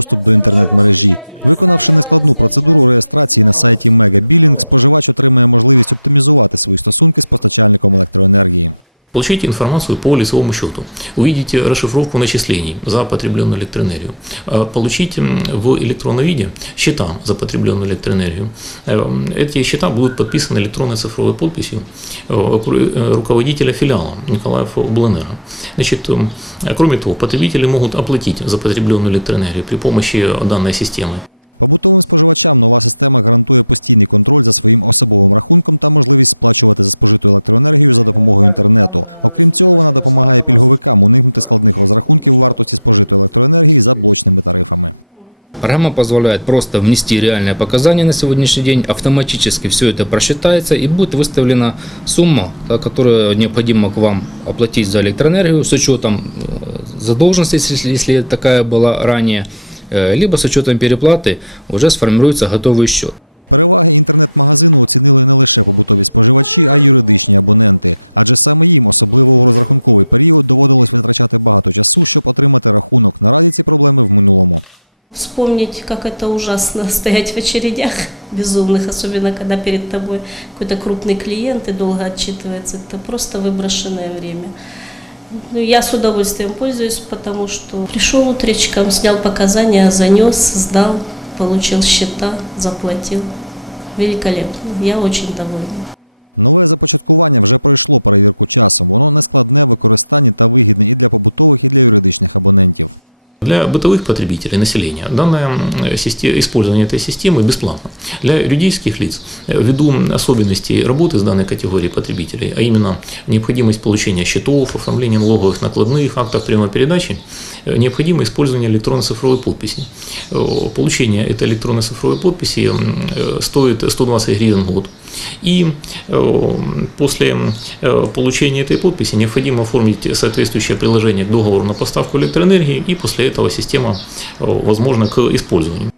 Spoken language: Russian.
все равно печати поставила, а на следующий раз Получите информацию по лицевому счету. Увидите расшифровку начислений за потребленную электроэнергию. А Получите в электронном виде счета за потребленную электроэнергию. Э, Эти счета будут подписаны электронной цифровой подписью э, ру- э, руководителя филиала Николаев Облэнерго. Значит, кроме того, потребители могут оплатить за потребленную электроэнергию при помощи данной системы. Павел, там э, служебочка дошла до вас? Так, ничего, масштаб. Программа позволяет просто внести реальные показания на сегодняшний день, автоматически все это просчитается и будет выставлена сумма, которую необходимо к вам оплатить за электроэнергию с учетом э, задолженности, если, если такая была ранее, э, либо с учетом переплаты уже сформируется готовый счет. Вспомнить, как это ужасно стоять в очередях безумных, особенно когда перед тобой какой-то крупный клиент и долго отчитывается. Это просто выброшенное время. Ну, я с удовольствием пользуюсь, потому что пришел утречком, снял показания, занес, сдал, получил счета, заплатил. Великолепно. Я очень довольна. Для бытовых потребителей, населения, данное систе- использование этой системы бесплатно. Для юридических лиц, э, ввиду особенностей работы с данной категорией потребителей, а именно необходимость получения счетов, оформления налоговых накладных, актов приема-передачи, э, необходимо использование электронной цифровой подписи. Э, Получение этой электронной цифровой подписи стоит 120 гривен в год. И после получения этой подписи необходимо оформить соответствующее приложение к договору на поставку электроэнергии, и после этого система возможна к использованию.